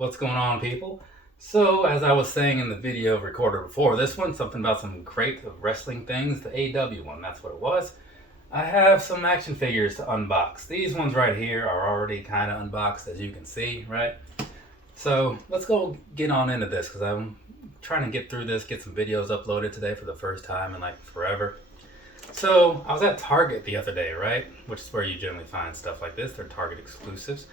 What's going on, people? So, as I was saying in the video recorded before this one, something about some crate of wrestling things, the AW one, that's what it was. I have some action figures to unbox. These ones right here are already kind of unboxed, as you can see, right? So, let's go get on into this, because I'm trying to get through this, get some videos uploaded today for the first time in like forever. So, I was at Target the other day, right? Which is where you generally find stuff like this. They're Target exclusives.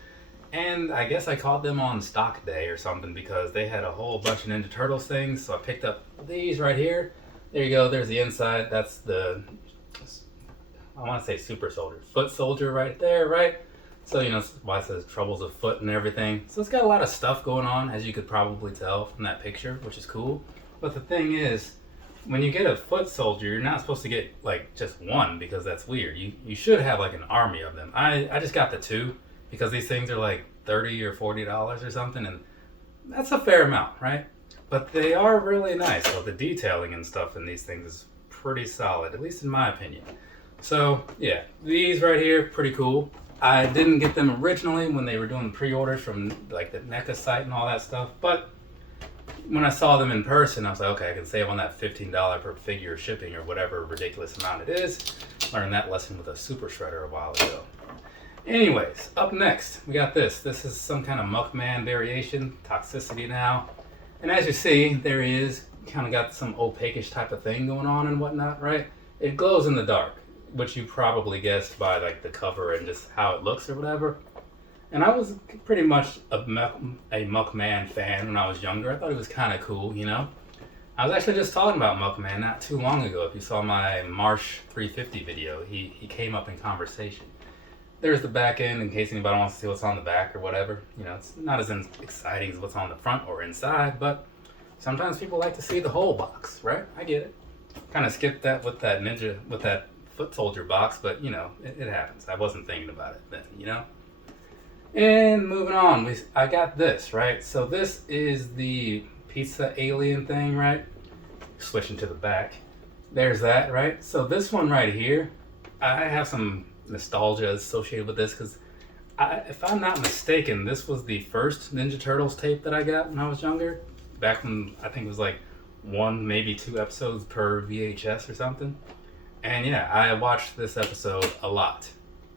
And I guess I caught them on stock day or something because they had a whole bunch of Ninja Turtles things. So I picked up these right here. There you go. There's the inside. That's the, I want to say super soldier. Foot soldier right there, right? So, you know, why it says troubles of foot and everything. So it's got a lot of stuff going on, as you could probably tell from that picture, which is cool. But the thing is, when you get a foot soldier, you're not supposed to get like just one because that's weird. You should have like an army of them. I just got the two because these things are like $30 or $40 or something, and that's a fair amount, right? But they are really nice. So the detailing and stuff in these things is pretty solid, at least in my opinion. So yeah, these right here, pretty cool. I didn't get them originally when they were doing pre-orders from like the Neca site and all that stuff, but when I saw them in person, I was like, okay, I can save on that $15 per figure shipping or whatever ridiculous amount it is. Learned that lesson with a super shredder a while ago. Anyways, up next, we got this. This is some kind of Muckman variation, toxicity now. And as you see, there is kind of got some opaque-ish type of thing going on and whatnot, right? It glows in the dark, which you probably guessed by like the cover and just how it looks or whatever. And I was pretty much a Muckman fan when I was younger. I thought it was kind of cool, you know? I was actually just talking about Muckman not too long ago. If you saw my Marsh 350 video, he came up in conversation. There's the back end in case anybody wants to see what's on the back or whatever. You know, it's not as exciting as what's on the front or inside, but sometimes people like to see the whole box, right? I get it. Kind of skipped that with that foot soldier box, but you know, it happens. I wasn't thinking about it then, you know? And moving on, I got this, right? So this is the pizza alien thing, right? Switching to the back. There's that, right? So this one right here, I have some nostalgia associated with this because if I'm not mistaken, this was the first Ninja Turtles tape that I got when I was younger. Back when I think it was like 1, maybe 2 episodes per VHS or something. And yeah, I watched this episode a lot.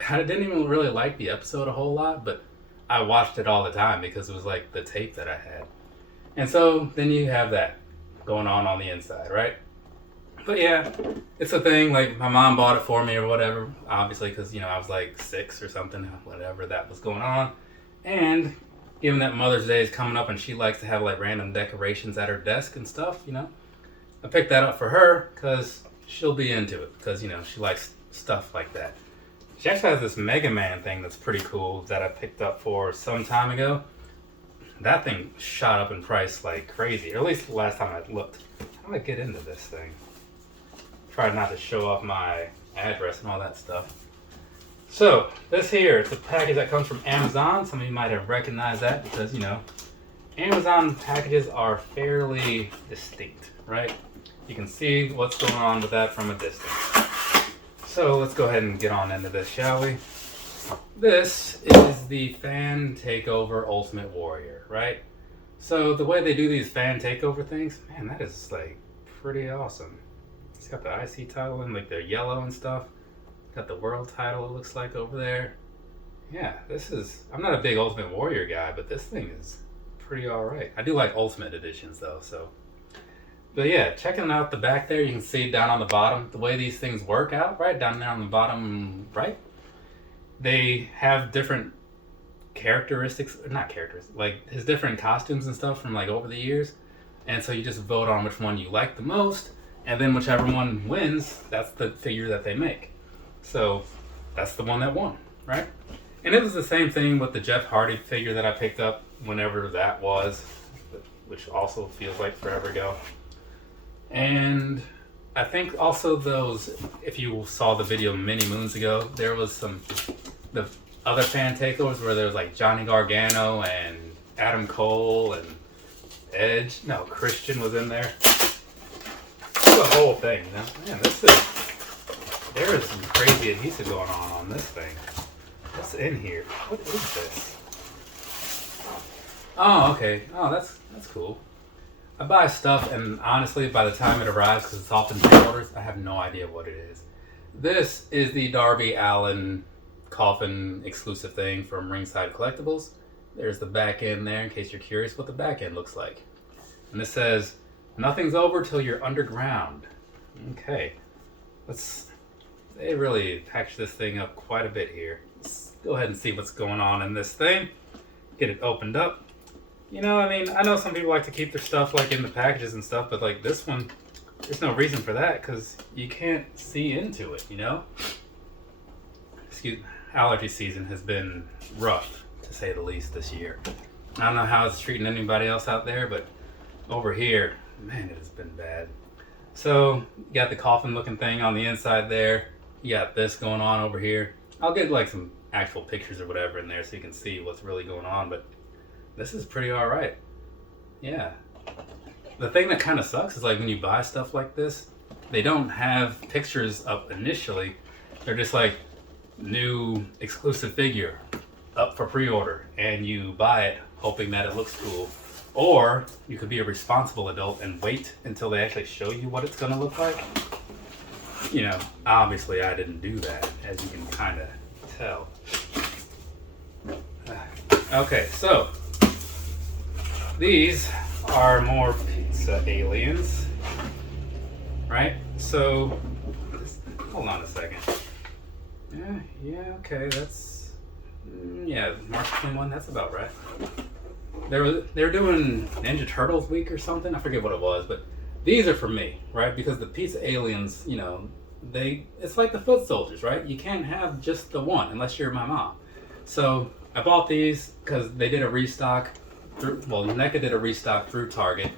I didn't even really like the episode a whole lot, but I watched it all the time because it was like the tape that I had. And so then you have that going on the inside, right? But yeah, it's a thing. Like my mom bought it for me or whatever, obviously, because you know I was like 6 or something, whatever that was going on. And given that Mother's Day is coming up and she likes to have like random decorations at her desk and stuff, you know, I picked that up for her because she'll be into it because you know she likes stuff like that. She actually has this Mega Man thing that's pretty cool that I picked up for some time ago. That thing shot up in price like crazy, or at least the last time I looked. How do I get into this thing? Try not to show off my address and all that stuff. So, this here, it's a package that comes from Amazon. Some of you might have recognized that because, you know, Amazon packages are fairly distinct, right? You can see what's going on with that from a distance. So, let's go ahead and get on into this, shall we? This is the Fan Takeover Ultimate Warrior, right? So, the way they do these Fan Takeover things, man, that is, like, pretty awesome. It's got the IC title and like they're yellow and stuff. Got the world title, it looks like, over there. Yeah, this is, I'm not a big Ultimate Warrior guy, but this thing is pretty alright. I do like Ultimate Editions though, so. But yeah, checking out the back there, you can see down on the bottom, the way these things work out, right? Down there on the bottom right. They have different characteristics, like his different costumes and stuff from like over the years. And so you just vote on which one you like the most. And then whichever one wins, that's the figure that they make. So that's the one that won, right? And it was the same thing with the Jeff Hardy figure that I picked up whenever that was, which also feels like forever ago. And I think also those, if you saw the video many moons ago, there was the other fan takeovers where there was like Johnny Gargano and Adam Cole and Edge. No, Christian was in there. The whole thing, you know? Man, there is some crazy adhesive going on this thing. What's in here? What is this? Oh, okay. Oh, that's cool. I buy stuff, and honestly, by the time it arrives, because it's often pre-orders, I have no idea what it is. This is the Darby Allin coffin exclusive thing from Ringside Collectibles. There's the back end there, in case you're curious what the back end looks like. And this says, "Nothing's over till you're underground." Okay, they really packaged this thing up quite a bit here. Let's go ahead and see what's going on in this thing. Get it opened up. You know, I mean, I know some people like to keep their stuff like in the packages and stuff, but like this one, there's no reason for that because you can't see into it, you know? Allergy season has been rough, to say the least, this year. I don't know how it's treating anybody else out there, but over here, man, it has been bad. So, you got the coffin looking thing on the inside there. You got this going on over here. I'll get like some actual pictures or whatever in there so you can see what's really going on, but this is pretty alright. Yeah. The thing that kind of sucks is like when you buy stuff like this, they don't have pictures up initially. They're just like new exclusive figure up for pre-order, and you buy it hoping that it looks cool. Or you could be a responsible adult and wait until they actually show you what it's going to look like. You know, obviously I didn't do that, as you can kind of tell. Okay, so these are more pizza aliens, right? So, hold on a second. Yeah, okay, that's, yeah, March 21, that's about right. They were doing Ninja Turtles week or something, I forget what it was, but these are for me, right? Because the pizza aliens, you know, it's like the foot soldiers, right? You can't have just the one unless you're my mom. So I bought these because they did a restock. Neca did a restock through Target,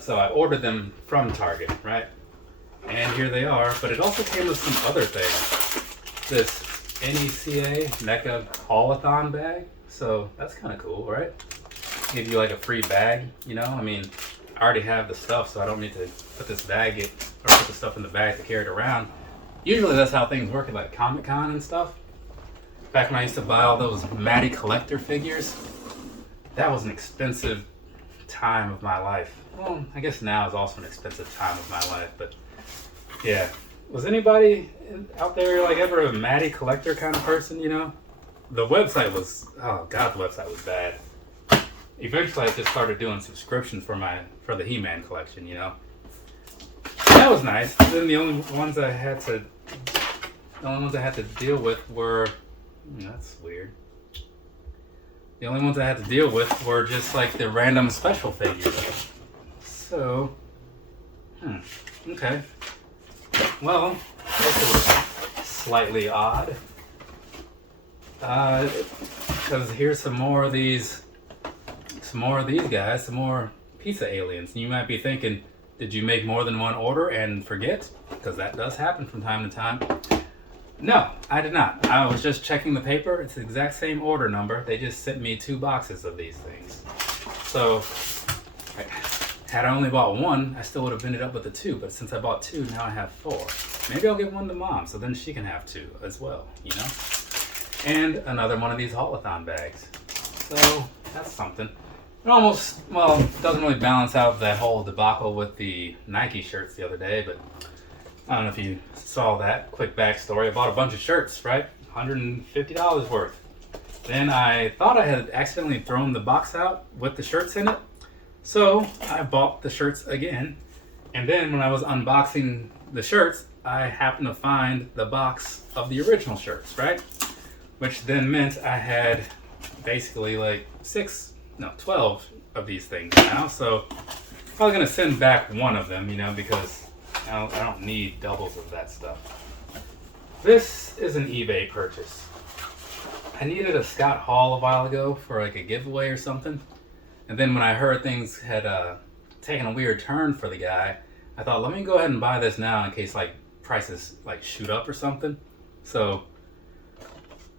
so I ordered them from Target, right? And here they are, but it also came with some other things. This Neca Mecca Haulathon bag, so that's kind of cool, right? Give you like a free bag, you know? I mean, I already have the stuff, so I don't need to put the stuff in the bag to carry it around. Usually that's how things work at like Comic-Con and stuff. Back when I used to buy all those Matty collector figures, that was an expensive time of my life. Well, I guess now is also an expensive time of my life, but yeah. Was anybody out there like ever a Matty collector kind of person, you know? The website was, oh god, the website was bad. Eventually I just started doing subscriptions for the He-Man collection, you know? That was nice. Then the only ones I had to deal with were, that's weird. The only ones I had to deal with were just like the random special figures. So, okay. Well, this is slightly odd. Because here's some more of these guys, some more pizza aliens. And you might be thinking, did you make more than one order and forget? Because that does happen from time to time. No, I did not. I was just checking the paper. It's the exact same order number. They just sent me 2 boxes of these things. So, had I only bought one, I still would have ended up with the 2. But since I bought 2, now I have 4. Maybe I'll give one to Mom, so then she can have 2 as well, you know? And another one of these Haulathon bags. So, that's something. It almost, doesn't really balance out that whole debacle with the Nike shirts the other day, but I don't know if you saw that. Quick backstory. I bought a bunch of shirts, right? $150 worth. Then I thought I had accidentally thrown the box out with the shirts in it. So I bought the shirts again. And then when I was unboxing the shirts, I happened to find the box of the original shirts, right? Which then meant I had basically like 12 of these things now. So I was going to send back one of them, you know, because I don't need doubles of that stuff. This is an eBay purchase. I needed a Scott Hall a while ago for like a giveaway or something. And then when I heard things had taken a weird turn for the guy, I thought, let me go ahead and buy this now in case like prices like shoot up or something. So,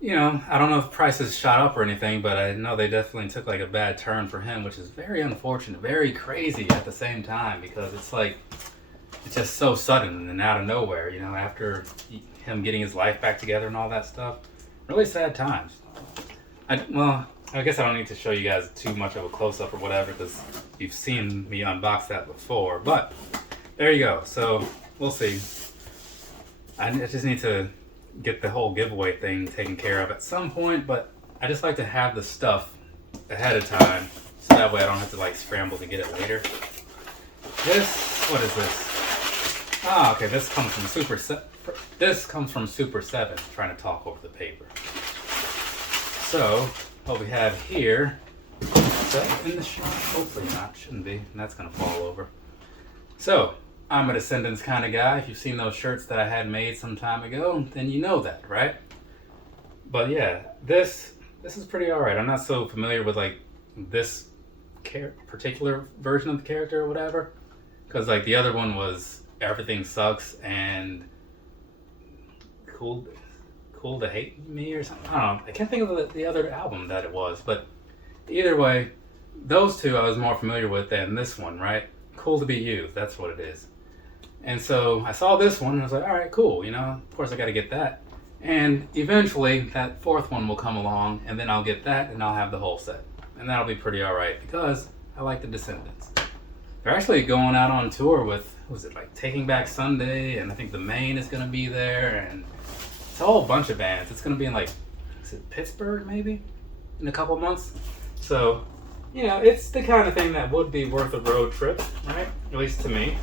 you know, I don't know if prices shot up or anything, but I know they definitely took like a bad turn for him, which is very unfortunate, very crazy at the same time, because it's like, it's just so sudden and out of nowhere, you know, after him getting his life back together and all that stuff. Really sad times. I guess I don't need to show you guys too much of a close-up or whatever because you've seen me unbox that before. But there you go. So we'll see. I just need to get the whole giveaway thing taken care of at some point, but I just like to have the stuff ahead of time so that way I don't have to like scramble to get it later. What is this? Ah, okay, this comes from Super 7, trying to talk over the paper. So, what we have here, is that in the shot? Hopefully not, shouldn't be, and that's gonna fall over. So, I'm a Descendants kind of guy. If you've seen those shirts that I had made some time ago, then you know that, right? But yeah, this is pretty alright. I'm not so familiar with like this particular version of the character or whatever. Because like the other one was Everything Sucks and Cool to Hate Me or something. I don't know. I can't think of the other album that it was. But either way, those two I was more familiar with than this one, right? Cool to Be You. That's what it is. And so I saw this one and I was like, all right, cool. You know, of course I got to get that. And eventually that fourth one will come along and then I'll get that and I'll have the whole set. And that'll be pretty all right because I like the Descendants. They're actually going out on tour with, was it like Taking Back Sunday, and I think The Maine is going to be there, and it's a whole bunch of bands. It's going to be in like, is it Pittsburgh maybe? In a couple months. So, you know, it's the kind of thing that would be worth a road trip, right? At least to me.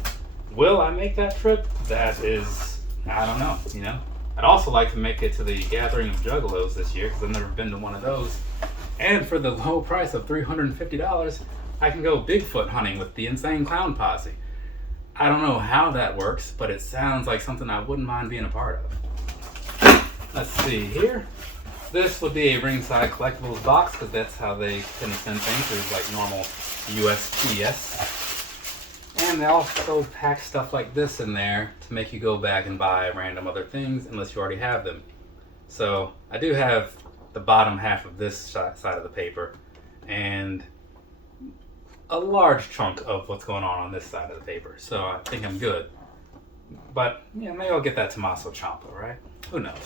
Will I make that trip? That is, I don't know, you know? I'd also like to make it to the Gathering of Juggalos this year because I've never been to one of those. And for the low price of $350, I can go Bigfoot hunting with the Insane Clown Posse. I don't know how that works, but it sounds like something I wouldn't mind being a part of. Let's see here. This would be a Ringside Collectibles box because that's how they tend to send things through like normal USPS. And they also pack stuff like this in there to make you go back and buy random other things unless you already have them. So I do have the bottom half of this side of the paper and a large chunk of what's going on this side of the paper. So I think I'm good. But yeah, maybe I'll get that Tommaso Ciampa, right? Who knows?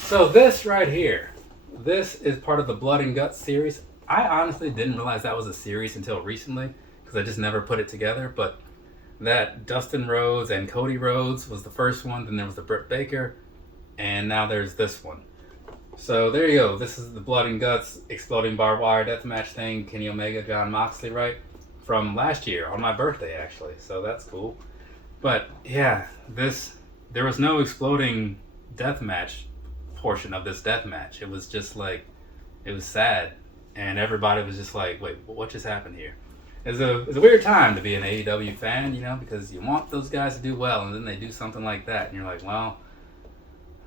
So this right here, this is part of the Blood and Guts series. I honestly didn't realize that was a series until recently because I just never put it together. But that Dustin Rhodes and Cody Rhodes was the first one. Then there was the Britt Baker. And now there's this one. So there you go. This is the Blood and Guts Exploding Barbed Wire Deathmatch thing. Kenny Omega, John Moxley, right? From last year, on my birthday, actually. So that's cool. But yeah, there was no exploding deathmatch portion of this deathmatch. It was just like, it was sad. And everybody was just like, wait, what just happened here? It's a weird time to be an AEW fan, you know, because you want those guys to do well, and then they do something like that. And you're like, well,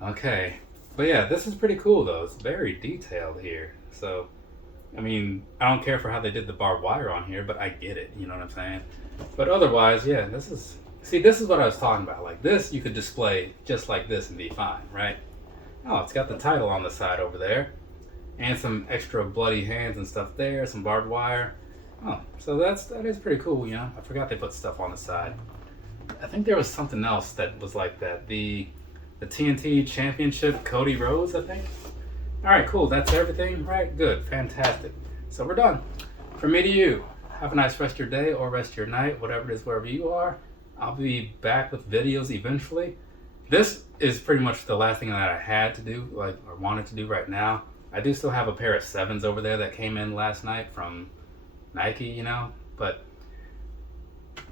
okay. But yeah, this is pretty cool though. It's very detailed here. So, I mean, I don't care for how they did the barbed wire on here, but I get it. You know what I'm saying? But otherwise, yeah, this is what I was talking about. Like this, you could display just like this and be fine, right? Oh, it's got the title on the side over there. And some extra bloody hands and stuff there, some barbed wire. Oh, so that is pretty cool, you know? I forgot they put stuff on the side. I think there was something else that was like that. The TNT Championship, Cody Rhodes, I think. All right, cool. That's everything, right? Good, fantastic. So we're done. From me to you, have a nice rest of your day or rest of your night, whatever it is, wherever you are. I'll be back with videos eventually. This is pretty much the last thing that I had to do, like, or wanted to do right now. I do still have a pair of 7s over there that came in last night from Nike, you know, but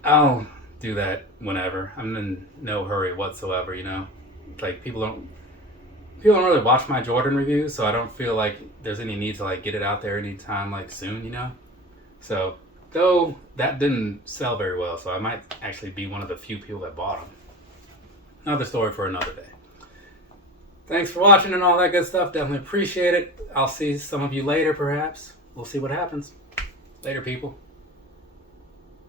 I'll do that whenever. I'm in no hurry whatsoever, you know. Like people don't really watch my Jordan reviews, so I don't feel like there's any need to like get it out there anytime like soon, you know. So though that didn't sell very well, so I might actually be one of the few people that bought them. Another story for another day. Thanks for watching and all that good stuff. Definitely appreciate it. I'll see some of you later, perhaps. We'll see what happens. Later, people.